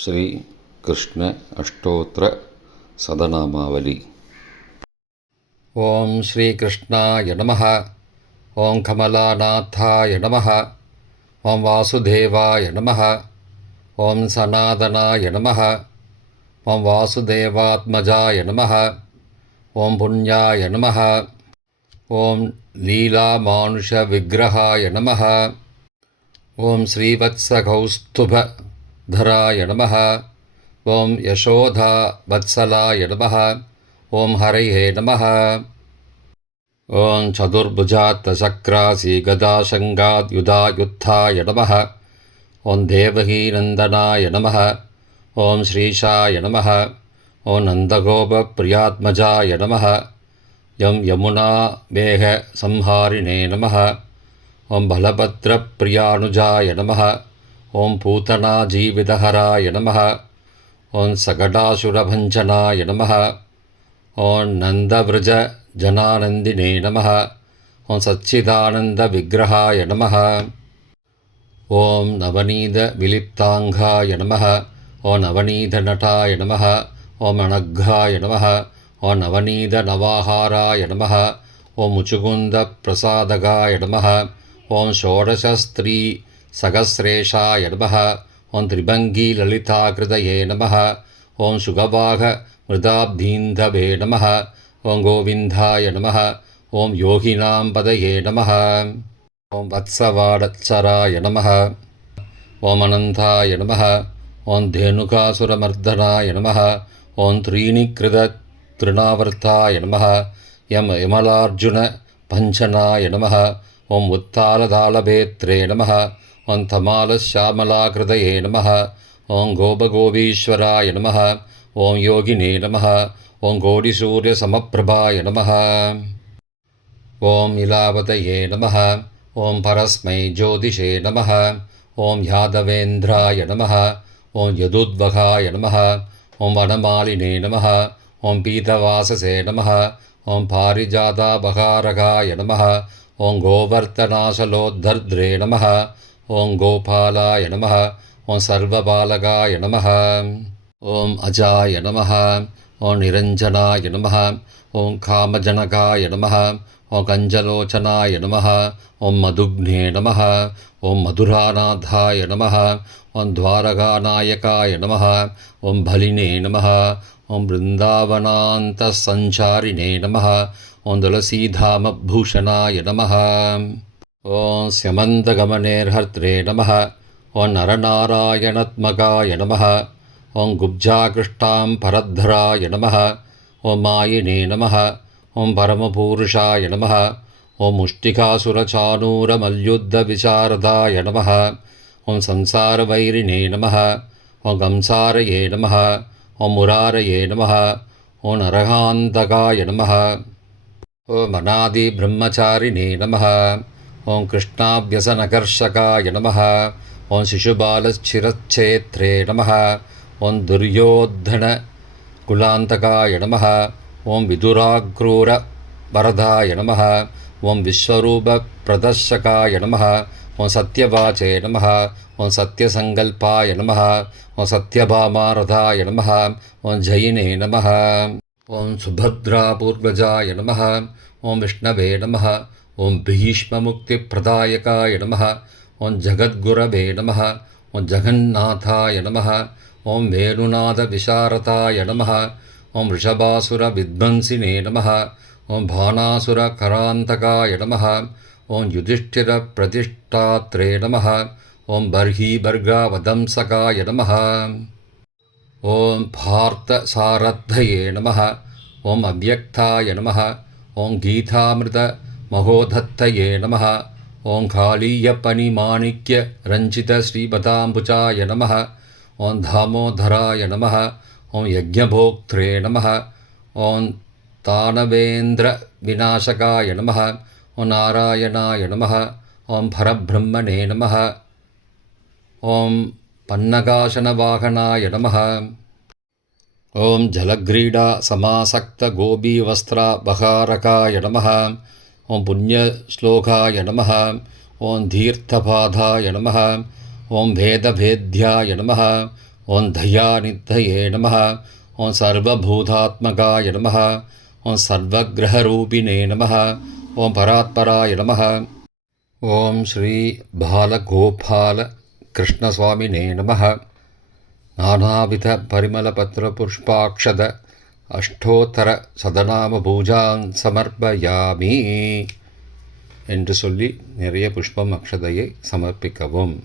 श्री कृष्ण अष्टोत्तर सदनामावली। ओं श्रीकृष्णाय नमः। ओं कमलानाथाय नमः। ओं वासुदेवाय नमः। ओं सनातनाय नमः। ओं वासुदेवात्मजाय नमः। ओं पुण्याय नमः। ओं लीलामानुषविग्रहाय नमः। ओं श्रीवत्सकौस्तुभधराय नमः। ओं यशोधावत्सलाय नमः। ओं हरये नमः। ओं चतुर्भुजात्तचक्रासीगदाशङ्गायुधायुत्थाय नमः। ओं देवकीनन्दनाय नमः। ओं श्रीशाय नमः। ओं नन्दगोपप्रियात्मजाय नमः। यं यमुनामेघसंहारिणे नमः। ओं बलभद्रप्रियानुजाय नमः। ओं पूतनाजीवितहराय नमः। ओं सकटासुरभञ्जनाय नमः। ओं नन्दव्रजजनानन्दिने नमः। ओं सच्चिदानन्दविग्रहाय नमः। ओं नवनीतविलिप्ताङ्गाय नमः। ओं नवनीतनटाय नमः। ओं अनघाय नमः। ओं नवनीतनवाहाराय नमः। ओं मुचुकुन्दप्रसादकाय नमः। ओं षोडशस्त्रीसहस्रेशाय नमः। ओं त्रिभङ्गिललिताकृतये नमः। ओं सुगवाघमृताब्धीन्धवे नमः। ओं गोविन्दाय नमः। ओं योगिनां पदये नमः। ओं वत्सवाडच्चराय नमः। ओं अनन्ताय नमः। ओं धेनुकासुरमर्दनाय नमः। ओं त्रीणिकृततृणावर्ताय नमः। यमलार्जुनभञ्जनाय नमः। ओं उत्तालतालभेत्रे नमः। ओं तमालश्यामलाकृतये नमः। ओं गोपगोपीश्वराय नमः। ओं योगिने नमः। ओं कोटिसूर्यसमप्रभाय नमः। ओं इलावतये नमः। ओं परस्मै ज्योतिषे नमः। ओं यादवेन्द्राय नमः। ओं यदुद्वहाय नमः। ओं वनमालिने नमः। ओं पीतवाससे नमः। ओं पारिजातापहारकाय नमः। ओं गोवर्धनाशलोद्धर्द्रे नमः। ओं गोपालाय नमः। ओं सर्वपालकाय नमः। ओं अजाय नमः। ओं निरञ्जनाय नमः। ओं कामजनकाय नमः। ओं कञ्जलोचनाय नमः। ओं मधुग्ने नमः। ओं मधुरानाथाय नमः। ओं द्वारकानायकाय नमः। ओं बलिने नमः। ओं वृन्दावनान्तसञ्चारिणे नमः। ओं तुलसीधामभूषणाय नमः। ओं स्यमन्तगमनेर्हर्त्रे नमः। ओं नरनारायणात्मकाय नमः। ओं गुब्जाकृष्टाम्बरधराय नमः। ओं मायिने नमः। ओं परमपूरुषाय नमः। ओं मुष्टिकासुरचाणूरमल्युद्धविशारदाय नमः। ओं संसारवैरिणे नमः। ओं कंसारये नमः। ओं मुरारये नमः। ओं नरकान्तकाय नमः। ओं अनादिब्रह्मचारिणे नमः। ओं कृष्णाभ्यसनकर्षकाय नमः। ओं शिशुपालशिरच्छेत्रे नमः। ओं दुर्योधनकुलान्तकाय नमः। ओं विदुराक्रूरवरदाय नमः। ओं विश्वरूपप्रदर्शकाय नमः। ओं सत्यवाचे नमः। ओं सत्यसङ्कल्पाय नमः। ओं सत्यभामारथाय नमः। ओं जयिने नमः। ओं सुभद्रापूर्वजाय नमः। ओं विष्णवे नमः। ओं भीष्ममुक्तिप्रदायकाय नमः। ओं जगद्गुरवे नमः। ओं जगन्नाथाय नमः। ओं वेणुनाथविशारदाय नमः। ओं वृषभासुरविध्वंसिने नमः। ओं बाणासुरकरान्तकाय नमः। ओं युधिष्ठिरप्रतिष्ठात्रे नमः। ओं बर्हीभर्गावदंसकाय नमः। ओं पार्थसारथये नमः। ओं अव्यक्ताय नमः। ओं गीतामृतमहोधत्तये नमः। ओं कालीयपनिमाणिक्यरञ्जितश्रीपदाम्बुजाय नमः। ओं दामोदराय नमः। ओं यज्ञभोक्त्रे नमः। ओं दानवेन्द्रविनाशकाय नमः। ओं नारायणाय नमः। ओं परब्रह्मणे नमः। ओं पन्नगाशनवाहनाय नमः। ओं जलक्रीडासमासक्तगोपीवस्त्रापहारकाय नमः। ओं पुण्यश्लोकाय नमः। ओं तीर्थपादाय नमः। ओं वेदभेद्याय नमः। ஓம் தயாநித்தயே நம. ஓம் சர்வபூதாத்மகாய நம. ஓம் சர்வக்ரஹரூபிணே நம. ஓம் பராத்பராய நம. ஓம் ஸ்ரீ பாலகோபால கிருஷ்ணசுவாமினே நம. நானாவித பரிமளபத்ர புஷ்பாக்ஷத அஷ்டோத்தர சதநாம பூஜான் சமர்ப்பயாமி என்று சொல்லி நிறைய புஷ்பம் அக்ஷதையை சமர்ப்பிக்கவும்.